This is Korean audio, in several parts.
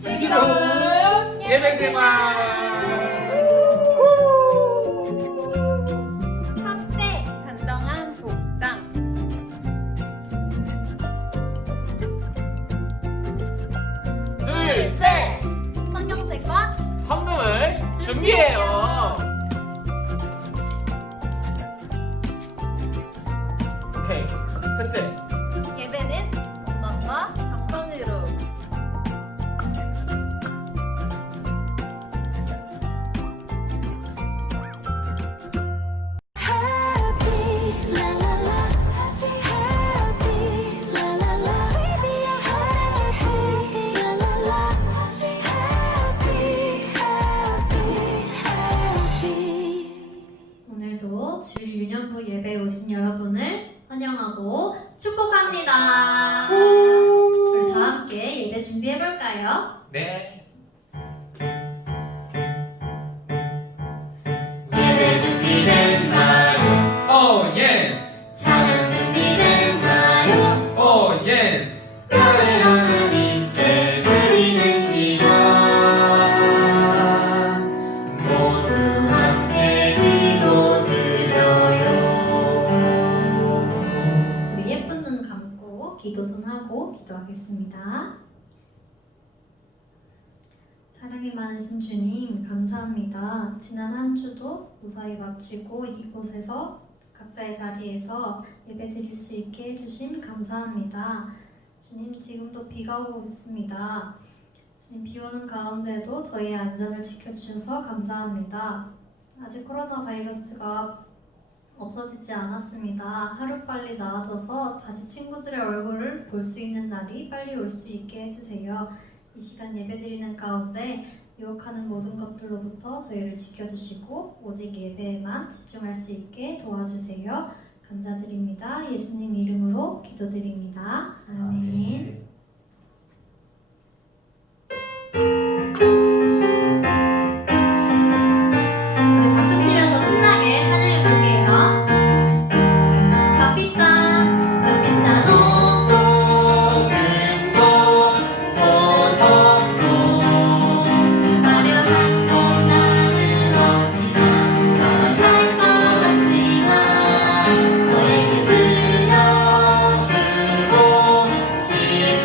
슬기로운 예배생활. 첫째, 단정한 복장. 둘째, 성경책과 헌금을 준비해요. 오케이, 셋째, 예배는 건강과 정성으로. 오늘도 주일유년부 예배에 오신 여러분을 환영하고 축복합니다. 우리 다 함께 예배 준비해볼까요? 네. 예배 준비됐나요? 오 예스, 찬양 준비됐나요? 오 예스. 별을 하나님께 드리는 시간 모두 함께 기도드려요. 우리 예쁜 눈 감고 기도손하고 기도하겠습니다. 사랑이 많으신 주님 감사합니다. 지난 한 주도 무사히 마치고 이곳에서 각자의 자리에서 예배 드릴 수 있게 해주심 감사합니다. 주님 지금도 비가 오고 있습니다. 주님 비 오는 가운데도 저희의 안전을 지켜주셔서 감사합니다. 아직 코로나 바이러스가 없어지지 않았습니다. 하루빨리 나아져서 다시 친구들의 얼굴을 볼 수 있는 날이 빨리 올 수 있게 해주세요. 이 시간 예배드리는 가운데 유혹하는 모든 것들로부터 저희를 지켜주시고 오직 예배에만 집중할 수 있게 도와주세요. 감사드립니다. 예수님 이름으로 기도드립니다. 아멘. 우리 박수 치면서 신나게 찬양해 볼게요. 값비싼 옷 큰 곳 보석도 화려한 것 나는 없지만 서럽할 것 없지만 너에게 들려주고 싶어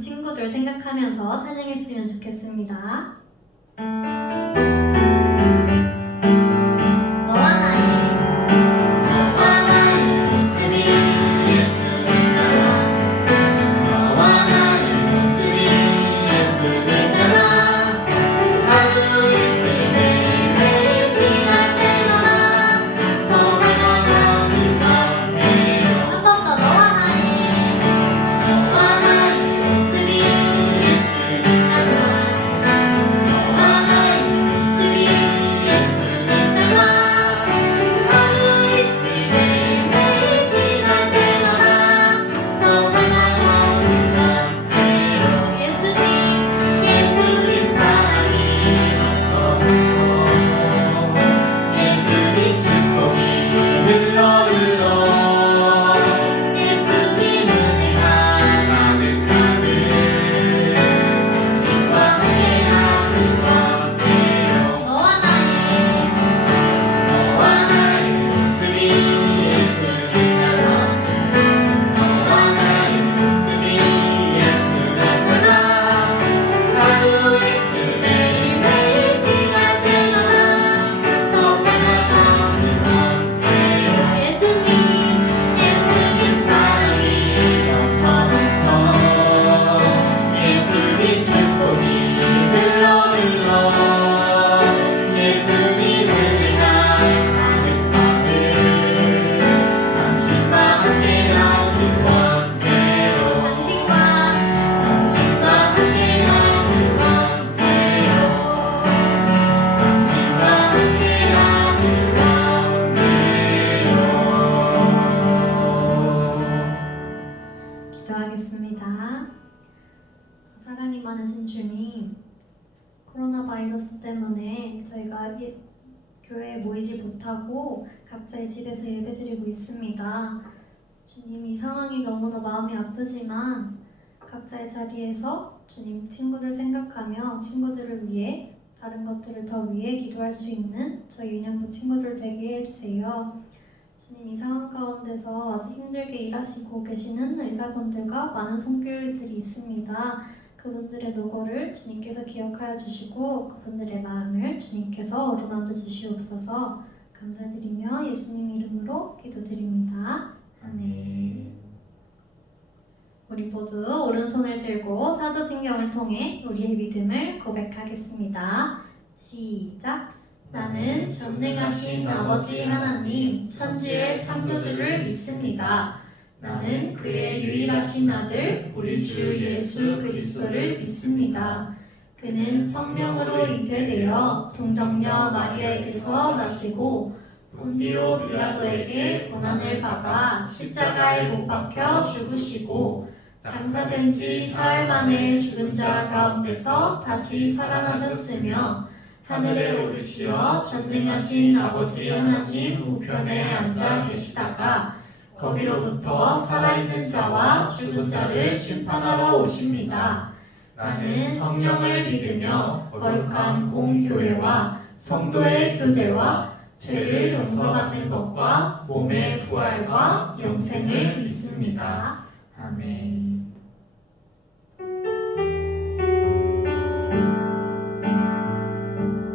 친구들 생각하면서 찬양했으면 좋겠습니다. 너와 나의 모습이 예수님 닮아 너와 나의 모습이 예수님 닮아 하루 이틀 매일매일 지날 때마다 더 밝아가는 것 해요. 한 번 더 너와 나의 모습이 예수님 닮아 너와 나의 모습이 예수님 닮아 하루 이틀 매일매일 지날 때마다 더 밝아가는 것 해요. 예수님 사랑이 넘쳐서 예수님 축복이 흘러 예수님 은혜가 가득가득 당신과 함께하는 것 해요. 너와 나의 모습이 예수님 닮아 너와 나의 모습이 예수님 닮아 하루 이틀 매일매일 지날 때마다 더 밝아가는 것 해요. 예수님 사랑이 넘쳐 예수님 축복이 흘러 예수님 은혜가 가득가득 당신과 함께하는 것 해요. 당신과 함께하는 것 해요. 당신과 함께하는 것 해요. 기도하겠습니다. 사랑이 많으신 주님, 코로나 바이러스 때문에 저희가 교회에 모이지 못하고 각자의 집에서 예배드리고 있습니다. 주님, 이 상황이 너무나 마음이 아프지만 각자의 자리에서 주님 친구들 생각하며 친구들을 위해 다른 것들을 더 위해 기도할 수 있는 저희 유년부 친구들 되게 해주세요. 주님, 이 상황 가운데서 아주 힘들게 일하시고 계시는 의사분들과 많은 손길들이 있습니다. 그분들의 노고를 주님께서 기억하여 주시고 그분들의 마음을 주님께서 어루만져 주시옵소서. 감사드리며 예수님 이름으로 기도드립니다. 아멘. 우리 모두 오른손을 들고 사도신경을 통해 우리의 믿음을 고백하겠습니다. 시작. 나는 전능하신 아버지 하나님 천지의 창조주를 믿습니다. 나는 그의 유일하신 아들 우리 주 예수 그리스도를 믿습니다. 그는 성령으로 잉태되어 동정녀 마리아에게서 나시고 본디오 빌라도에게 고난을 받아 십자가에 못 박혀 죽으시고 장사된 지 사흘 만에 죽은 자 가운데서 다시 살아나셨으며 하늘에 오르시어 전능하신 아버지 하나님 우편에 앉아 계시다가 거기로부터 살아있는 자와 죽은 자를 심판하러 오십니다. 나는 성령을 믿으며 거룩한 공교회와 성도의 교제와 죄를 용서받는 것과 몸의 부활과 영생을 믿습니다. 아멘.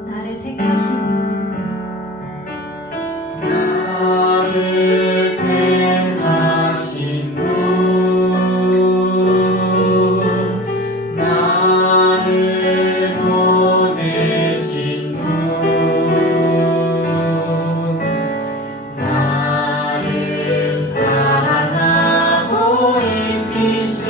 나를 택하신 분 나를 택하신 분 나를 보내신 분 나를 사랑하고 입히신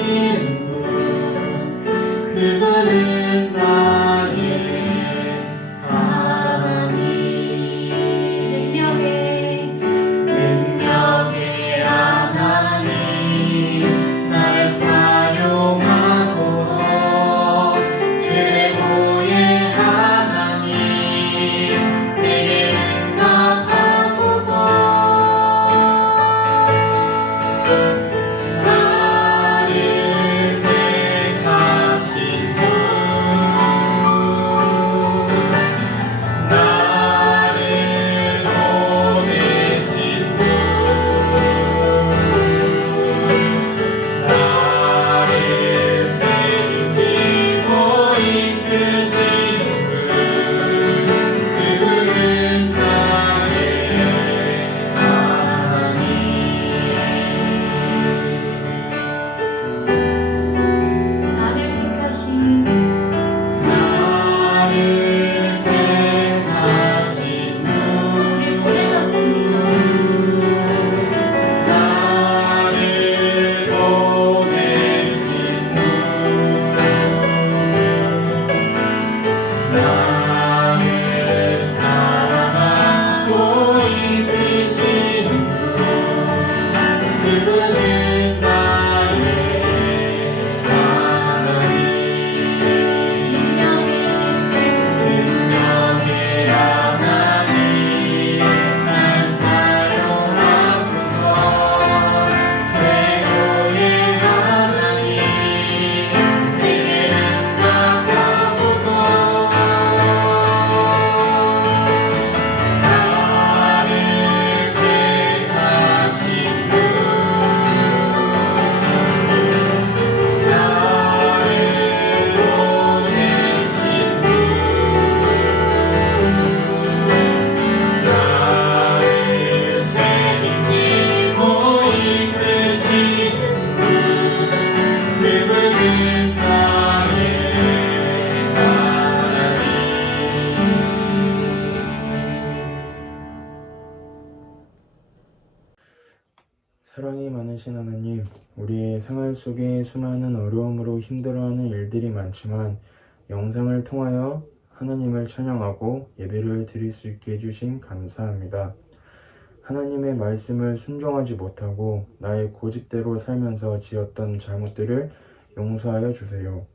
사랑이 많으신 하나님, 우리의 생활 속에 수많은 어려움으로 힘들어하는 일들이 많지만 영상을 통하여 하나님을 찬양하고 예배를 드릴 수 있게 해주신 감사합니다. 하나님의 말씀을 순종하지 못하고 나의 고집대로 살면서 지었던 잘못들을 용서하여 주세요.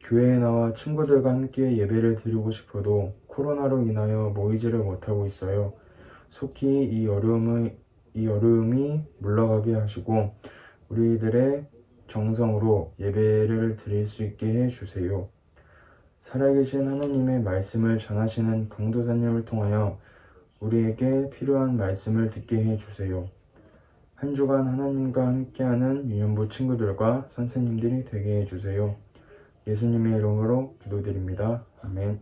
교회에 나와 친구들과 함께 예배를 드리고 싶어도 코로나로 인하여 모이지를 못하고 있어요. 속히 이 어려움이 물러가게 하시고 우리들의 정성으로 예배를 드릴 수 있게 해주세요. 살아계신 하나님의 말씀을 전하시는 강도사님을 통하여 우리에게 필요한 말씀을 듣게 해주세요. 한 주간 하나님과 함께하는 유년부 친구들과 선생님들이 되게 해주세요. 예수님의 이름으로 기도드립니다. 아멘.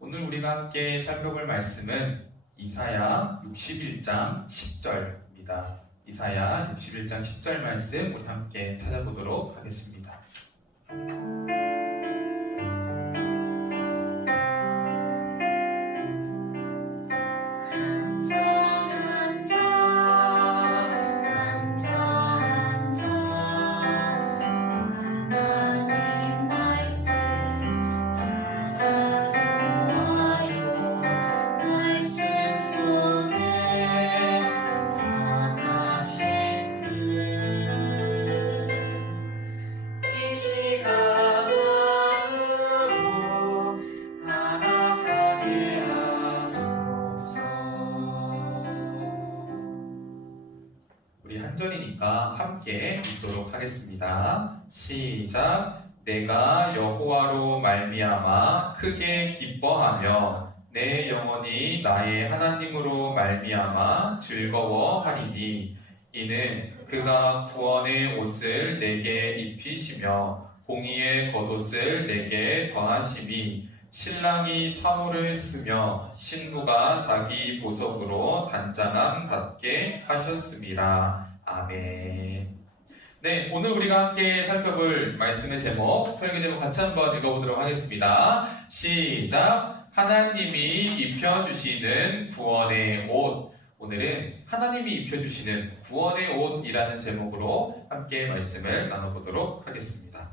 오늘 우리가 함께 살펴볼 말씀은 이사야 61장 10절입니다. 이사야 61장 10절 말씀 우리 함께 찾아보도록 하겠습니다. 우리 한 절이니까 함께 읽도록 하겠습니다. 시작. 내가 여호와로 말미암아 크게 기뻐하며 내 영혼이 나의 하나님으로 말미암아 즐거워하리니 이는 그가 구원의 옷을 내게 입히시며 공의의 겉옷을 내게 더하시니 신랑이 사울을 쓰며 신부가 자기 보석으로 단장함 받게 하셨음이라. 아멘. 네, 오늘 우리가 함께 살펴볼 말씀의 제목, 설교 제목 같이 한번 읽어보도록 하겠습니다. 시작. 하나님이 입혀주시는 구원의 옷. 오늘은 하나님이 입혀주시는 구원의 옷이라는 제목으로 함께 말씀을 나눠보도록 하겠습니다.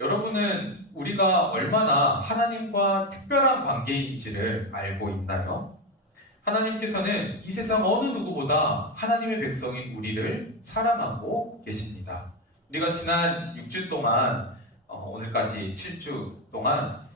여러분은 우리가 얼마나 하나님과 특별한 관계인지를 알고 있나요? 하나님께서는 이 세상 어느 누구보다 하나님의 백성인 우리를 사랑하고 계십니다. 우리가 지난 6주 동안 오늘까지 7주 동안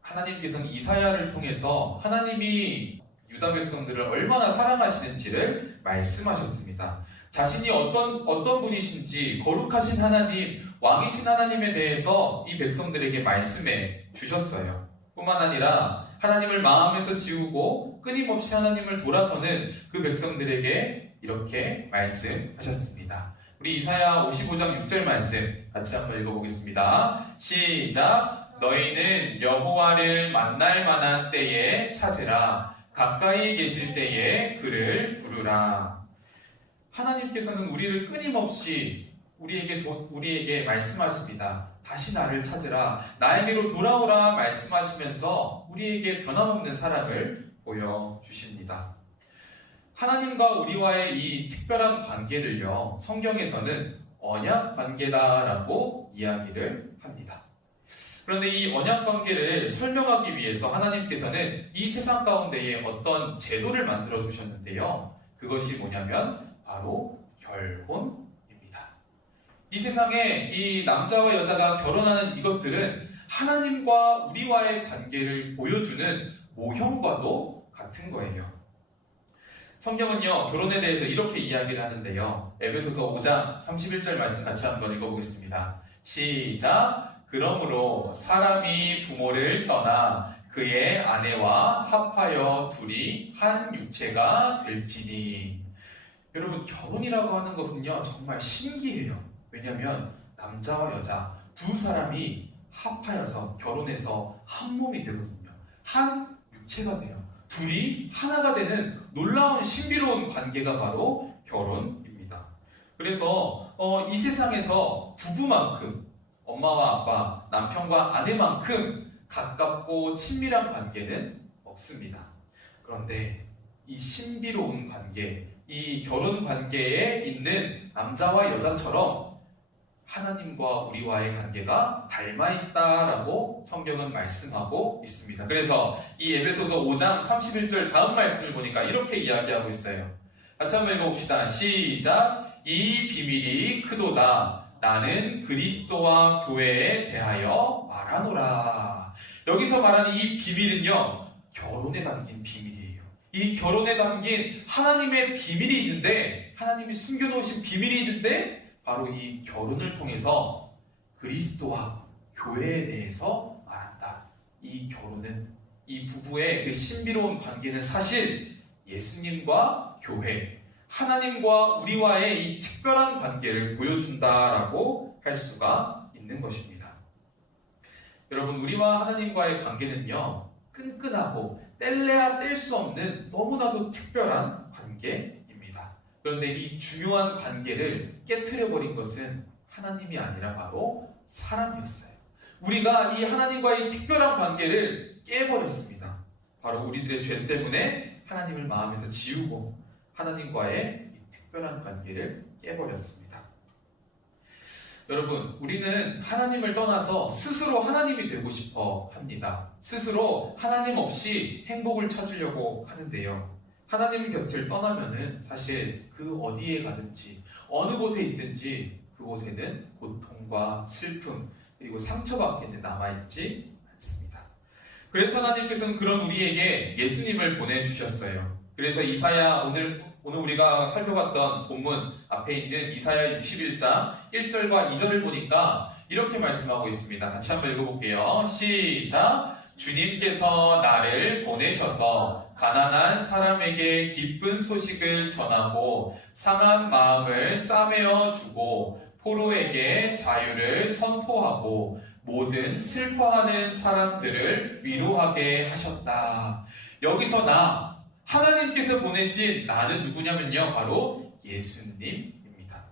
하나님께서는 이사야를 통해서 하나님이 유다 백성들을 얼마나 사랑하시는지를 말씀하셨습니다. 자신이 어떤 분이신지 거룩하신 하나님, 왕이신 하나님에 대해서 이 백성들에게 말씀해 주셨어요. 뿐만 아니라 하나님을 마음에서 지우고 끊임없이 하나님을 돌아서는 그 백성들에게 이렇게 말씀하셨습니다. 우리 이사야 55장 6절 말씀 같이 한번 읽어보겠습니다. 시작. 너희는 여호와를 만날 만한 때에 찾으라. 가까이 계실 때에 그를 부르라. 하나님께서는 우리를 끊임없이 우리에게 말씀하십니다. 다시 나를 찾으라. 나에게로 돌아오라 말씀하시면서 우리에게 변함없는 사랑을 보여주십니다. 하나님과 우리와의 이 특별한 관계를요, 성경에서는 언약 관계다라고 이야기를 합니다. 그런데 이 언약 관계를 설명하기 위해서 하나님께서는 이 세상 가운데에 어떤 제도를 만들어 두셨는데요. 그것이 뭐냐면 바로 결혼입니다. 이 세상에 이 남자와 여자가 결혼하는 이것들은 하나님과 우리와의 관계를 보여주는 모형과도 같은 거예요. 성경은요, 결혼에 대해서 이렇게 이야기를 하는데요. 에베소서 5장 31절 말씀 같이 한번 읽어보겠습니다. 시작. 그러므로 사람이 부모를 떠나 그의 아내와 합하여 둘이 한 육체가 될지니. 여러분, 결혼이라고 하는 것은요, 정말 신기해요. 왜냐하면 남자와 여자 두 사람이 합하여서 결혼해서 한 몸이 되거든요. 한 육체가 돼요. 둘이 하나가 되는 놀라운 신비로운 관계가 바로 결혼입니다. 그래서 이 세상에서 부부만큼, 엄마와 아빠, 남편과 아내만큼 가깝고 친밀한 관계는 없습니다. 그런데 이 신비로운 관계, 이 결혼 관계에 있는 남자와 여자처럼 하나님과 우리와의 관계가 닮아있다라고 성경은 말씀하고 있습니다. 그래서 이 에베소서 5장 31절 다음 말씀을 보니까 이렇게 이야기하고 있어요. 같이 한번 읽어봅시다. 시작. 이 비밀이 크도다. 나는 그리스도와 교회에 대하여 말하노라. 여기서 말하는 이 비밀은요, 결혼에 담긴 비밀이에요. 이 결혼에 담긴 하나님의 비밀이 있는데, 하나님이 숨겨놓으신 비밀이 있는데, 바로 이 결혼을 통해서 그리스도와 교회에 대해서 말한다. 이 결혼은, 이 부부의 그 신비로운 관계는 사실 예수님과 교회, 하나님과 우리와의 이 특별한 관계를 보여준다라고 할 수가 있는 것입니다. 여러분, 우리와 하나님과의 관계는요, 끈끈하고 뗄래야 뗄 수 없는 너무나도 특별한 관계입니다. 그런데 이 중요한 관계를 깨트려버린 것은 하나님이 아니라 바로 사람이었어요. 우리가 이 하나님과의 특별한 관계를 깨버렸습니다. 바로 우리들의 죄 때문에 하나님을 마음에서 지우고 하나님과의 이 특별한 관계를 깨버렸습니다. 여러분, 우리는 하나님을 떠나서 스스로 하나님이 되고 싶어 합니다. 스스로 하나님 없이 행복을 찾으려고 하는데요. 하나님 곁을 떠나면은 사실 그 어디에 가든지 어느 곳에 있든지 그곳에는 고통과 슬픔 그리고 상처밖에 남아있지 않습니다. 그래서 하나님께서는 그런 우리에게 예수님을 보내주셨어요. 그래서 이사야 오늘 우리가 살펴봤던 본문 앞에 있는 이사야 61장 1절과 2절을 보니까 이렇게 말씀하고 있습니다. 같이 한번 읽어볼게요. 시작! 주님께서 나를 보내셔서 가난한 사람에게 기쁜 소식을 전하고 상한 마음을 싸매어 주고 포로에게 자유를 선포하고 모든 슬퍼하는 사람들을 위로하게 하셨다. 여기서 하나님께서 보내신 나는 누구냐면요, 바로 예수님입니다.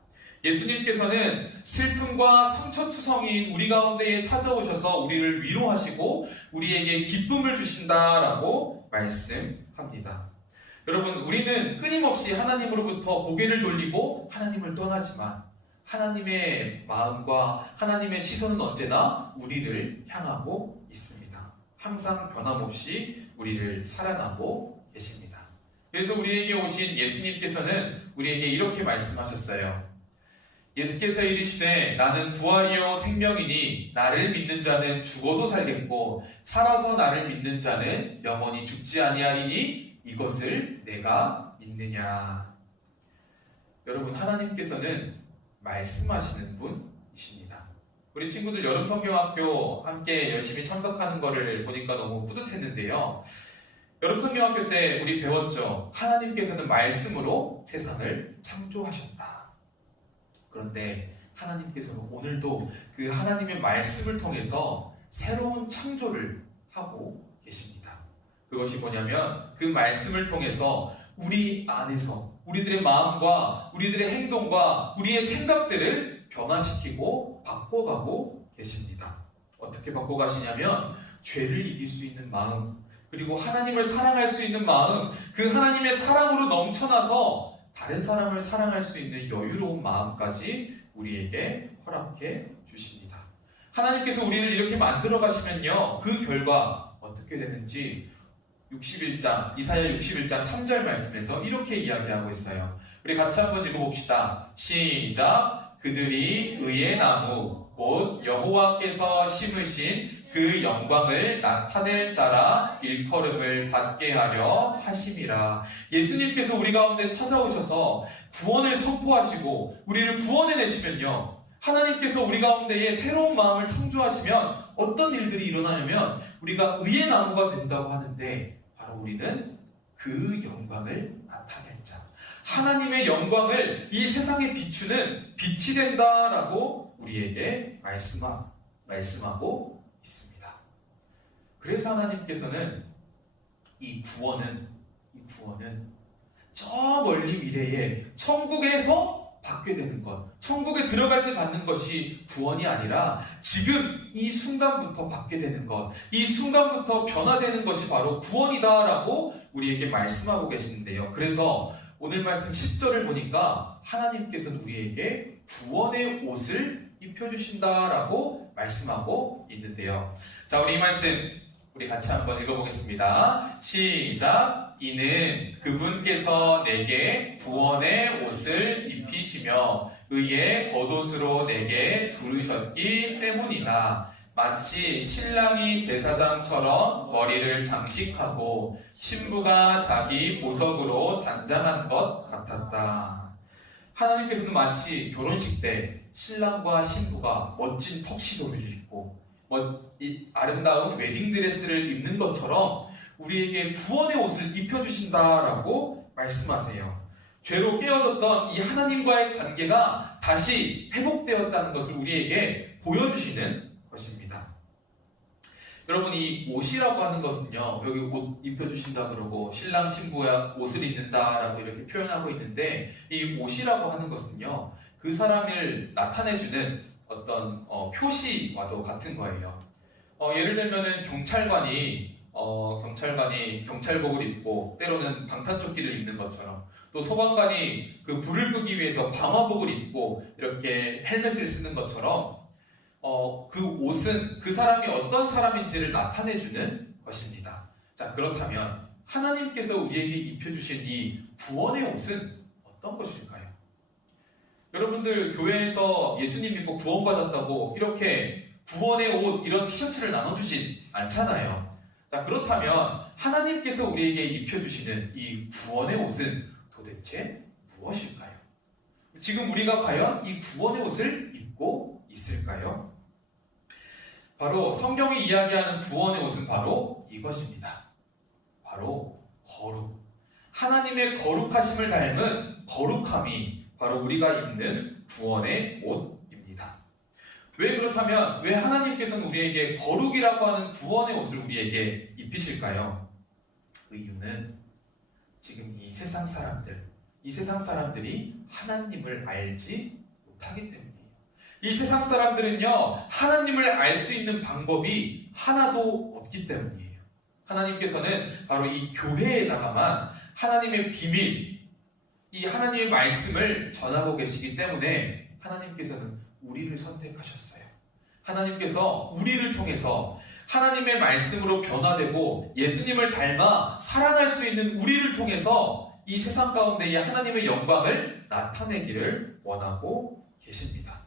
예수님께서는 슬픔과 상처투성이인 우리 가운데에 찾아오셔서 우리를 위로하시고 우리에게 기쁨을 주신다라고 말씀합니다. 여러분, 우리는 끊임없이 하나님으로부터 고개를 돌리고 하나님을 떠나지만 하나님의 마음과 하나님의 시선은 언제나 우리를 향하고 있습니다. 항상 변함없이 우리를 사랑하고 계십니다. 그래서 우리에게 오신 예수님께서는 우리에게 이렇게 말씀하셨어요. 예수께서 이르시되 나는 부활이요 생명이니 나를 믿는 자는 죽어도 살겠고 살아서 나를 믿는 자는 영원히 죽지 아니하리니 이것을 내가 믿느냐. 여러분, 하나님께서는 말씀하시는 분이십니다. 우리 친구들 여름 성경학교 함께 열심히 참석하는 거를 보니까 너무 뿌듯했는데요. 여름 성경학교 때 우리 배웠죠. 하나님께서는 말씀으로 세상을 창조하셨다. 그런데 하나님께서는 오늘도 그 하나님의 말씀을 통해서 새로운 창조를 하고 계십니다. 그것이 뭐냐면 그 말씀을 통해서 우리 안에서 우리들의 마음과 우리들의 행동과 우리의 생각들을 변화시키고 바꿔가고 계십니다. 어떻게 바꿔가시냐면 죄를 이길 수 있는 마음, 그리고 하나님을 사랑할 수 있는 마음, 그 하나님의 사랑으로 넘쳐나서 다른 사람을 사랑할 수 있는 여유로운 마음까지 우리에게 허락해 주십니다. 하나님께서 우리를 이렇게 만들어 가시면요, 그 결과 어떻게 되는지 61장, 이사야 61장 3절 말씀에서 이렇게 이야기하고 있어요. 우리 같이 한번 읽어봅시다. 시작! 그들이 의의 나무 곧 여호와께서 심으신 그 영광을 나타낼 자라 일컬음을 받게 하려 하심이라. 예수님께서 우리 가운데 찾아오셔서 구원을 선포하시고 우리를 구원해내시면요, 하나님께서 우리 가운데에 새로운 마음을 창조하시면 어떤 일들이 일어나냐면 우리가 의의 나무가 된다고 하는데 바로 우리는 그 영광을 나타낼 자, 하나님의 영광을 이 세상에 비추는 빛이 된다라고 우리에게 말씀하고 있습니다. 그래서 하나님께서는 이 구원은 저 멀리 미래에 천국에서 받게 되는 것, 천국에 들어갈 때 받는 것이 구원이 아니라 지금 이 순간부터 받게 되는 것, 이 순간부터 변화되는 것이 바로 구원이다라고 우리에게 말씀하고 계시는데요. 그래서 오늘 말씀 10절을 보니까 하나님께서는 우리에게 구원의 옷을 입혀주신다라고 말씀하고 있는데요. 자, 우리 이 말씀 우리 같이 한번 읽어보겠습니다. 시작! 이는 그분께서 내게 구원의 옷을 입히시며 의의 겉옷으로 내게 두르셨기 때문이다. 마치 신랑이 제사장처럼 머리를 장식하고 신부가 자기 보석으로 단장한 것 같았다. 하나님께서는 마치 결혼식 때 신랑과 신부가 멋진 턱시도를 입고 이 아름다운 웨딩드레스를 입는 것처럼 우리에게 구원의 옷을 입혀주신다라고 말씀하세요. 죄로 깨어졌던 이 하나님과의 관계가 다시 회복되었다는 것을 우리에게 보여주시는 것입니다. 여러분, 이 옷이라고 하는 것은요, 여기 옷 입혀주신다 그러고 신랑 신부야 옷을 입는다라고 이렇게 표현하고 있는데, 이 옷이라고 하는 것은요, 그 사람을 나타내주는 어떤 표시와도 같은 거예요. 예를 들면은 경찰관이 경찰복을 입고 때로는 방탄조끼를 입는 것처럼, 또 소방관이 그 불을 끄기 위해서 방화복을 입고 이렇게 헬멧을 쓰는 것처럼 그 옷은 그 사람이 어떤 사람인지를 나타내주는 것입니다. 자, 그렇다면 하나님께서 우리에게 입혀주신 이 구원의 옷은 어떤 것일까요? 여러분들 교회에서 예수님 믿고 구원받았다고 이렇게 구원의 옷 이런 티셔츠를 나눠주진 않잖아요. 자, 그렇다면 하나님께서 우리에게 입혀주시는 이 구원의 옷은 도대체 무엇일까요? 지금 우리가 과연 이 구원의 옷을 입고 있을까요? 바로 성경이 이야기하는 구원의 옷은 바로 이것입니다. 바로 거룩. 하나님의 거룩하심을 닮은 거룩함이 바로 우리가 입는 구원의 옷입니다. 왜 그렇다면 왜 하나님께서는 우리에게 거룩이라고 하는 구원의 옷을 우리에게 입히실까요? 그 이유는 지금 이 세상 사람들이 하나님을 알지 못하기 때문이에요. 이 세상 사람들은요, 하나님을 알 수 있는 방법이 하나도 없기 때문이에요. 하나님께서는 바로 이 교회에다가만 하나님의 비밀, 이 하나님의 말씀을 전하고 계시기 때문에 하나님께서는 우리를 선택하셨어요. 하나님께서 우리를 통해서 하나님의 말씀으로 변화되고 예수님을 닮아 살아날 수 있는 우리를 통해서 이 세상 가운데 이 하나님의 영광을 나타내기를 원하고 계십니다.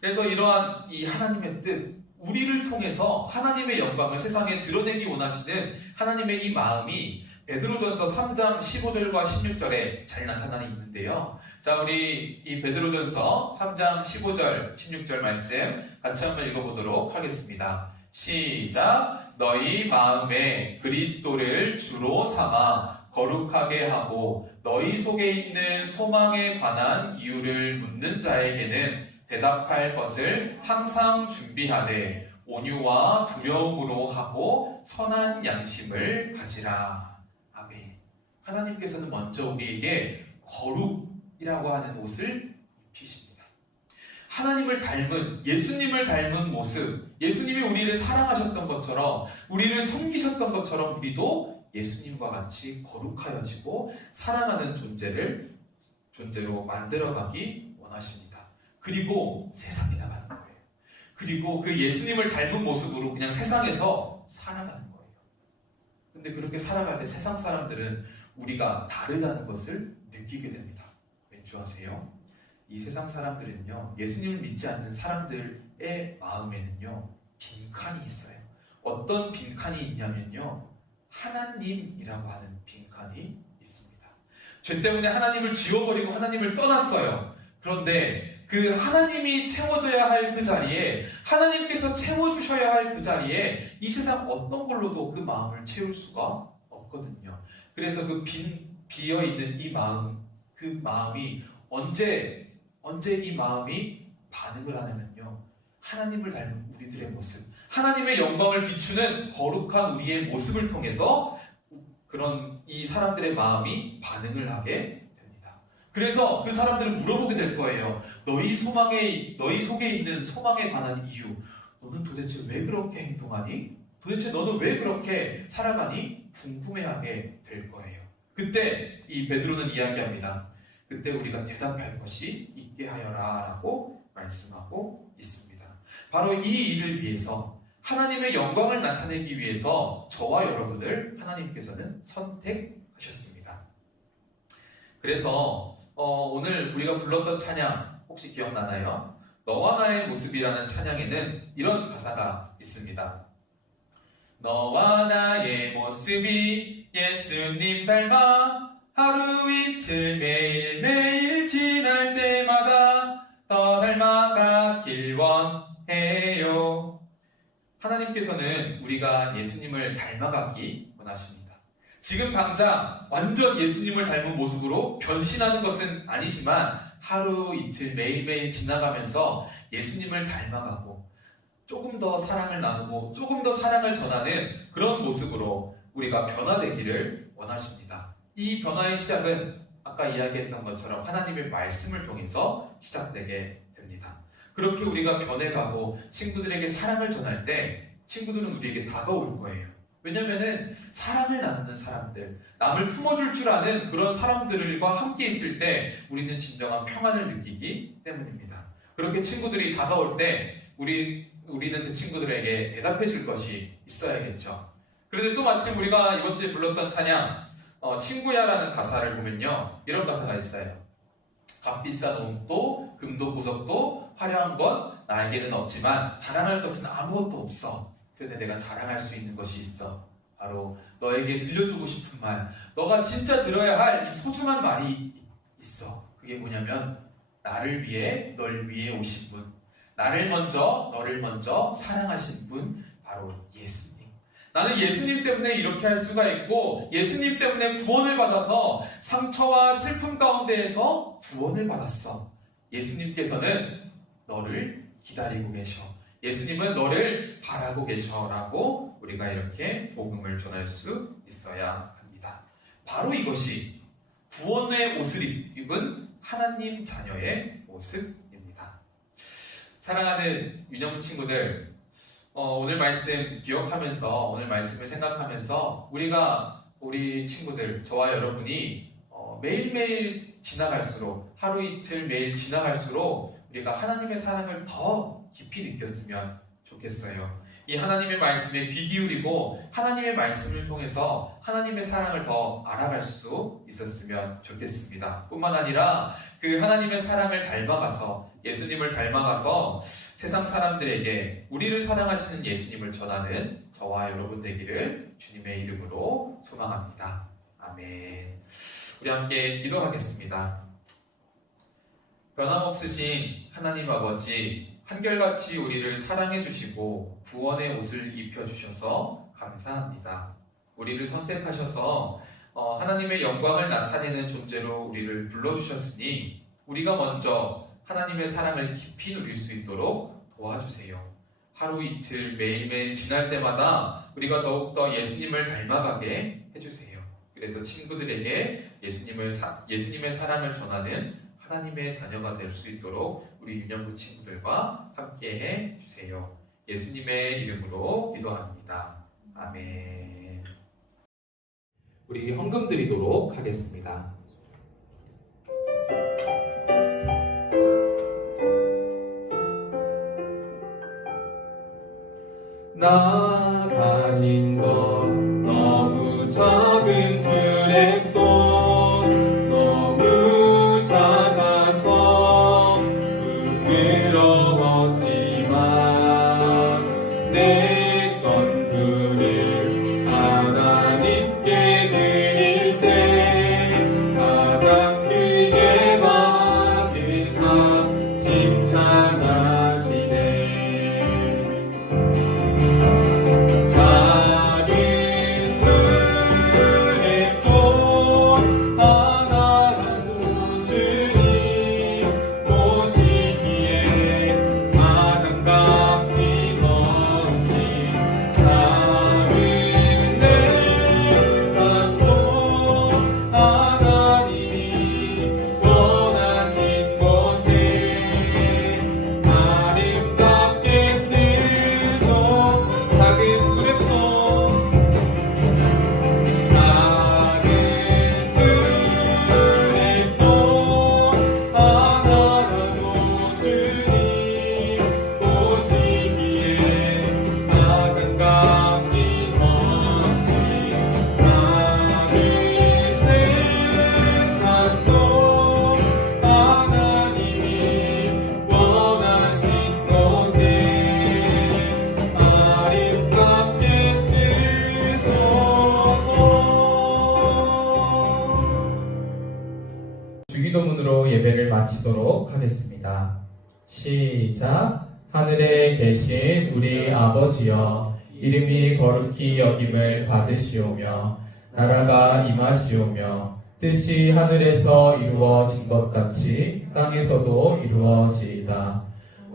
그래서 이러한 이 하나님의 뜻, 우리를 통해서 하나님의 영광을 세상에 드러내기 원하시는 하나님의 이 마음이 베드로전서 3장 15절과 16절에 잘 나타나 있는데요. 자, 우리 이 베드로전서 3장 15절, 16절 말씀 같이 한번 읽어보도록 하겠습니다. 시작! 너희 마음에 그리스도를 주로 삼아 거룩하게 하고 너희 속에 있는 소망에 관한 이유를 묻는 자에게는 대답할 것을 항상 준비하되 온유와 두려움으로 하고 선한 양심을 가지라. 아멘. 하나님께서는 먼저 우리에게 거룩이라고 하는 옷을 입히십니다. 하나님을 닮은, 예수님을 닮은 모습, 예수님이 우리를 사랑하셨던 것처럼, 우리를 섬기셨던 것처럼 우리도 예수님과 같이 거룩하여지고 사랑하는 존재로 만들어가기 원하십니다. 그리고 세상에 나가는 거예요. 그리고 그 예수님을 닮은 모습으로 그냥 세상에서 살아가는 거예요. 근데 그렇게 살아갈 때 세상 사람들은 우리가 다르다는 것을 느끼게 됩니다. 왠지 아세요? 이 세상 사람들은요, 예수님을 믿지 않는 사람들의 마음에는요, 빈칸이 있어요. 어떤 빈칸이 있냐면요, 하나님이라고 하는 빈칸이 있습니다. 죄 때문에 하나님을 지워버리고 하나님을 떠났어요. 그런데 그 하나님이 채워져야 할 그 자리에, 하나님께서 채워주셔야 할 그 자리에 이 세상 어떤 걸로도 그 마음을 채울 수가 없거든요. 그래서 그 비어있는 이 마음, 그 마음이 언제 이 마음이 반응을 하냐면요, 하나님을 닮은 우리들의 모습, 하나님의 영광을 비추는 거룩한 우리의 모습을 통해서 그런 이 사람들의 마음이 반응을 하게 됩니다. 그래서 그 사람들은 물어보게 될 거예요. 너희 속에 있는 소망에 관한 이유. 너는 도대체 왜 그렇게 행동하니? 도대체 너는 왜 그렇게 살아가니? 궁금해하게 될 거예요. 그때 이 베드로는 이야기합니다. 그때 우리가 대답할 것이 있게 하여라 라고 말씀하고 있습니다. 바로 이 일을 위해서 하나님의 영광을 나타내기 위해서 저와 여러분을 하나님께서는 선택하셨습니다. 그래서 오늘 우리가 불렀던 찬양 혹시 기억나나요? 너와 나의 모습이라는 찬양에는 이런 가사가 있습니다. 너와 나의 모습이 예수님 닮아 하루 이틀 매일매일 지날 때마다 더 닮아가길 원해요. 하나님께서는 우리가 예수님을 닮아가기 원하십니다. 지금 당장 완전 예수님을 닮은 모습으로 변신하는 것은 아니지만 하루 이틀 매일매일 지나가면서 예수님을 닮아가고 조금 더 사랑을 나누고 조금 더 사랑을 전하는 그런 모습으로 우리가 변화되기를 원하십니다. 이 변화의 시작은 아까 이야기했던 것처럼 하나님의 말씀을 통해서 시작되게 됩니다. 그렇게 우리가 변해가고 친구들에게 사랑을 전할 때 친구들은 우리에게 다가올 거예요. 왜냐면은 사랑을 나누는 사람들, 남을 품어줄 줄 아는 그런 사람들과 함께 있을 때 우리는 진정한 평안을 느끼기 때문입니다. 그렇게 친구들이 다가올 때 우리는 그 친구들에게 대답해 줄 것이 있어야겠죠. 그런데 또 마침 우리가 이번 주에 불렀던 찬양 친구야라는 가사를 보면요, 이런 가사가 있어요. 값비싼 옷도 금도 보석도 화려한 건 나에게는 없지만 자랑할 것은 아무것도 없어. 그런데 내가 자랑할 수 있는 것이 있어. 바로 너에게 들려주고 싶은 말, 너가 진짜 들어야 할 이 소중한 말이 있어. 그게 뭐냐면 나를 위해 널 위해 오신 분, 나를 먼저 너를 먼저 사랑하신 분, 바로 예수님. 나는 예수님 때문에 이렇게 할 수가 있고 예수님 때문에 구원을 받아서 상처와 슬픔 가운데에서 구원을 받았어. 예수님께서는 너를 기다리고 계셔. 예수님은 너를 바라고 계셔라고 우리가 이렇게 복음을 전할 수 있어야 합니다. 바로 이것이 구원의 옷을 입은 하나님 자녀의 모습입니다. 사랑하는 유년부 친구들, 오늘 말씀 기억하면서 오늘 말씀을 생각하면서 우리 친구들, 저와 여러분이 매일매일 지나갈수록 하루 이틀 매일 지나갈수록 우리가 하나님의 사랑을 더 깊이 느꼈으면 좋겠어요. 이 하나님의 말씀에 귀 기울이고 하나님의 말씀을 통해서 하나님의 사랑을 더 알아갈 수 있었으면 좋겠습니다. 뿐만 아니라 그 하나님의 사랑을 닮아가서 예수님을 닮아가서 세상 사람들에게 우리를 사랑하시는 예수님을 전하는 저와 여러분 되기를 주님의 이름으로 소망합니다. 아멘. 우리 함께 기도하겠습니다. 변함없으신 하나님 아버지, 한결같이 우리를 사랑해 주시고 구원의 옷을 입혀 주셔서 감사합니다. 우리를 선택하셔서 하나님의 영광을 나타내는 존재로 우리를 불러주셨으니 우리가 먼저 하나님의 사랑을 깊이 누릴 수 있도록 도와주세요. 하루 이틀 매일매일 지날 때마다 우리가 더욱더 예수님을 닮아가게 해주세요. 그래서 친구들에게 예수님의 사랑을 전하는 하나님의 자녀가 될 수 있도록 우리 유년부 친구들과 함께 해 주세요. 예수님의 이름으로 기도합니다. 아멘. 우리 헌금 드리도록 하겠습니다. 나 가진 것 너무 작은 드랩돈 너무 작아서 부끄러웠지만 내 전부를 하나님께 드릴 때 가장 크게 받으사 칭찬하시네. 작은 마치도록 하겠습니다. 시작. 하늘에 계신 우리 아버지여, 이름이 거룩히 여김을 받으시오며 나라가 임하시오며 뜻이 하늘에서 이루어진 것 같이 땅에서도 이루어지이다.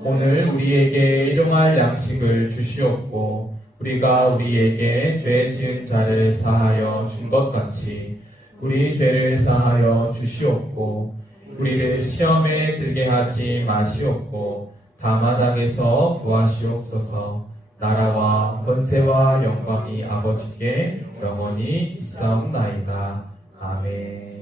오늘 우리에게 일용할 양식을 주시옵고 우리가 우리에게 죄 지은 자를 사하여 준 것 같이 우리 죄를 사하여 주시옵고 우리를 시험에 들게 하지 마시옵고 다만 악에서 구하시옵소서. 나라와 권세와 영광이 아버지께 영원히 있사옵나이다. 아멘.